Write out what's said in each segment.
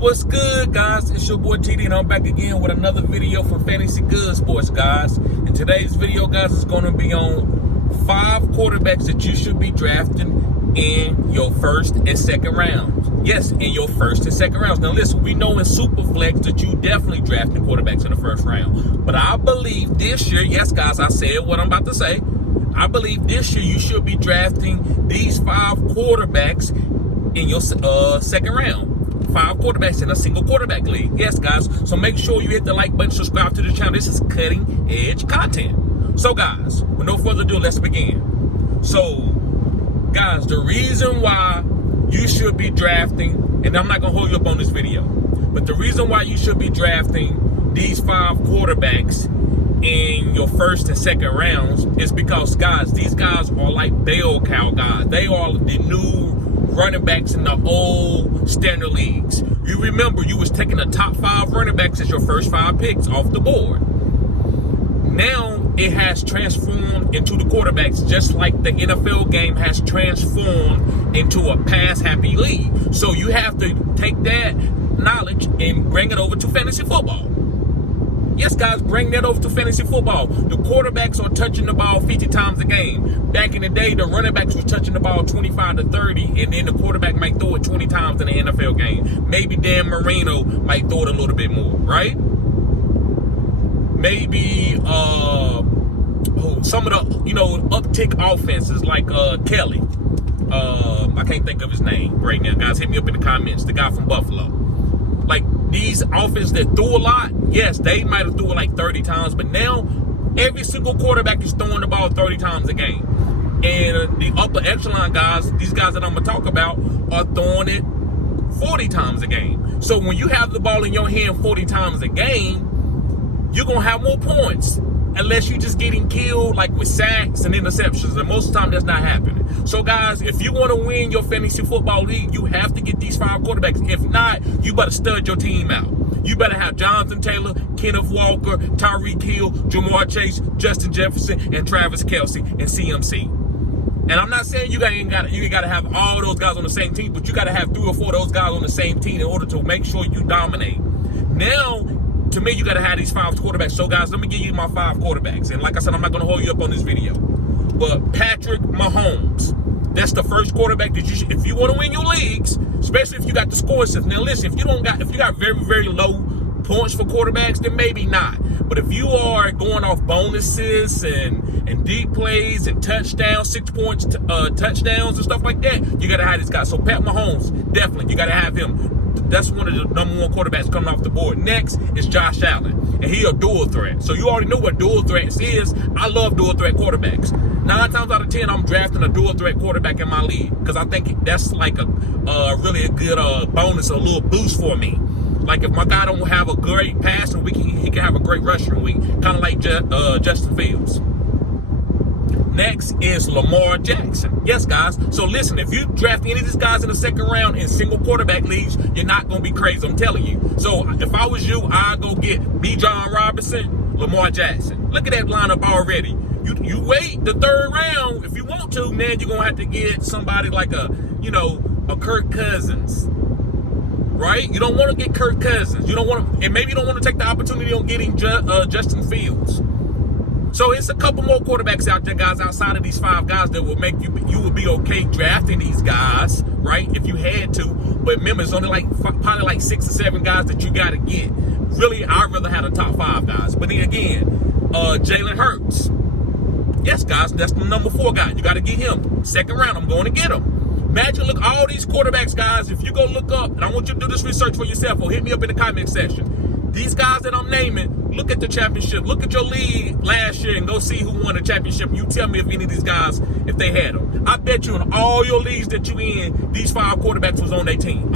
What's good, guys? It's your boy TD, and I'm back again with another video from Fantasy Good Sports, guys. And today's video, guys, is going to be on 5 quarterbacks that you should be drafting in your first and second rounds. Yes, in your first and second rounds. Now, listen, we know in Superflex that you definitely drafting quarterbacks in the first round. But I believe this year, yes, guys, I said what I'm about to say. I believe this year you should be drafting these 5 quarterbacks in your second round. 5 quarterbacks in a single quarterback league. Yes, guys. So make sure you hit the like button, subscribe to the channel. This is cutting edge content. So, guys, with no further ado, let's begin. So, guys, the reason why you should be drafting, and I'm not going to hold you up on this video, but the reason why you should be drafting these 5 quarterbacks in your first and second rounds is because, guys, these guys are like bell cow guys. They are the new running backs in the old standard leagues. You remember you was taking the top 5 running backs as your first 5 picks off the board. Now it has transformed into the quarterbacks, just like the NFL game has transformed into a pass-happy league. So you have to take that knowledge and bring it over to fantasy football. Yes, guys, bring that over to fantasy football. The quarterbacks are touching the ball 50 times a game. Back in the day, the running backs were touching the ball 25 to 30, and then the quarterback might throw it 20 times in the NFL game. Maybe Dan Marino might throw it a little bit more, right? Maybe some of the, uptick offenses like Kelly. I can't think of his name right now. Guys, hit me up in the comments. The guy from Buffalo. Like, these offenses that threw a lot, yes, they might have threw it like 30 times, but now every single quarterback is throwing the ball 30 times a game. And the upper echelon guys, these guys that I'm going to talk about, are throwing it 40 times a game. So when you have the ball in your hand 40 times a game, you're going to have more points. Unless you're just getting killed like with sacks and interceptions. And most of the time that's not happening. So, guys, if you want to win your fantasy football league, you have to get these 5 quarterbacks. If not, you better stud your team out. You better have Jonathan Taylor, Kenneth Walker, Tyreek Hill, Jamar Chase, Justin Jefferson, and Travis Kelce, and CMC. And I'm not saying you ain't got to have all those guys on the same team, but you got to have 3 or 4 of those guys on the same team in order to make sure you dominate. Now, to me, you got to have these 5 quarterbacks. So, guys, let me give you my 5 quarterbacks. And like I said, I'm not going to hold you up on this video. But Patrick Mahomes, that's the first quarterback that you should, if you want to win your leagues, especially if you got the score system. Now, listen, if you got very, very low points for quarterbacks, then maybe not. But if you are going off bonuses and deep plays and touchdowns, 6 points, touchdowns and stuff like that, you got to have this guy. So, Pat Mahomes, definitely, you got to have him. That's one of the number 1 quarterbacks coming off the board. Next is Josh Allen, and he a dual threat. So you already know what dual threats is. I love dual threat quarterbacks. 9 times out of 10, I'm drafting a dual threat quarterback in my league because I think that's like a really a good bonus, a little boost for me. Like if my guy don't have a great passing week, he can have a great rushing week, kind of like Justin Fields. Next is Lamar Jackson. Yes, guys. So listen, if you draft any of these guys in the second round in single quarterback leagues, you're not going to be crazy. I'm telling you. So if I was you, I'd go get Bijan Robinson, Lamar Jackson. Look at that lineup already. You wait the 3rd round. If you want to, man, you're going to have to get somebody like a Kirk Cousins. Right? You don't want to get Kirk Cousins. You don't want to, and maybe you don't want to take the opportunity on getting Justin Fields. So it's a couple more quarterbacks out there, guys, outside of these 5 guys that will make you would be okay drafting these guys, right, if you had to. But remember, it's only probably like 6 or 7 guys that you got to get. Really, I'd rather have the top 5 guys. But then again, Jalen Hurts. Yes, guys, that's the number 4 guy. You got to get him. Second round, I'm going to get him. Imagine, look, all these quarterbacks, guys, if you go look up, and I want you to do this research for yourself, or hit me up in the comment section. These guys that I'm naming, look at the championship. Look at your league last year and go see who won the championship. You tell me if any of these guys, if they had them. I bet you in all your leagues that you in, these 5 quarterbacks was on their team.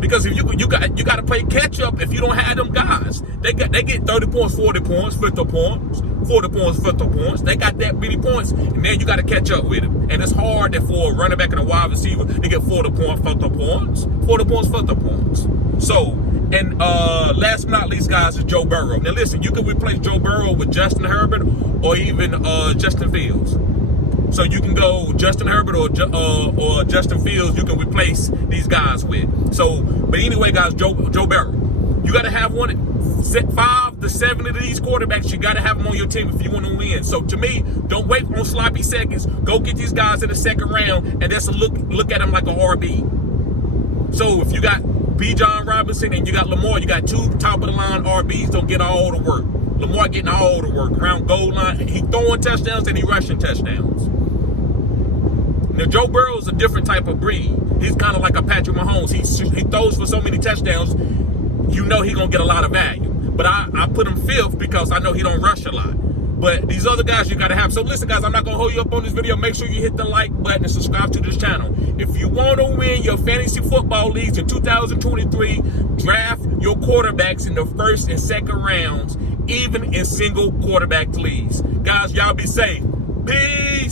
Because if you got to play catch up if you don't have them guys. They get 30 points, 40 points, 50 points, 40 points, 50 points. They got that many points, and then you got to catch up with them. And it's hard that for a running back and a wide receiver to get 40 points, 50 points, 40 points, 50 points. So, and last but not least, guys, is Joe Burrow. Now, listen, you can replace Joe Burrow with Justin Herbert or even Justin Fields. So you can go Justin Herbert or Justin Fields. You can replace these guys with. So, but anyway, guys, Joe Burrow, you got to have 5 to 7 of these quarterbacks. You got to have them on your team if you want to win. So to me, don't wait on sloppy seconds. Go get these guys in the second round, and that's a look at them like a RB. So if you got Bijan Robinson and you got Lamar, you got 2 top of the line RBs. Don't get all the work. Lamar getting all the work around goal line. He throwing touchdowns and he rushing touchdowns. Now, Joe Burrow is a different type of breed. He's kind of like a Patrick Mahomes. He throws for so many touchdowns, you know he's going to get a lot of value. But I put him 5th because I know he don't rush a lot. But these other guys you got to have. So listen, guys, I'm not going to hold you up on this video. Make sure you hit the like button and subscribe to this channel. If you want to win your fantasy football leagues in 2023, draft your quarterbacks in the first and second rounds, even in single quarterback leagues. Guys, y'all be safe. Peace.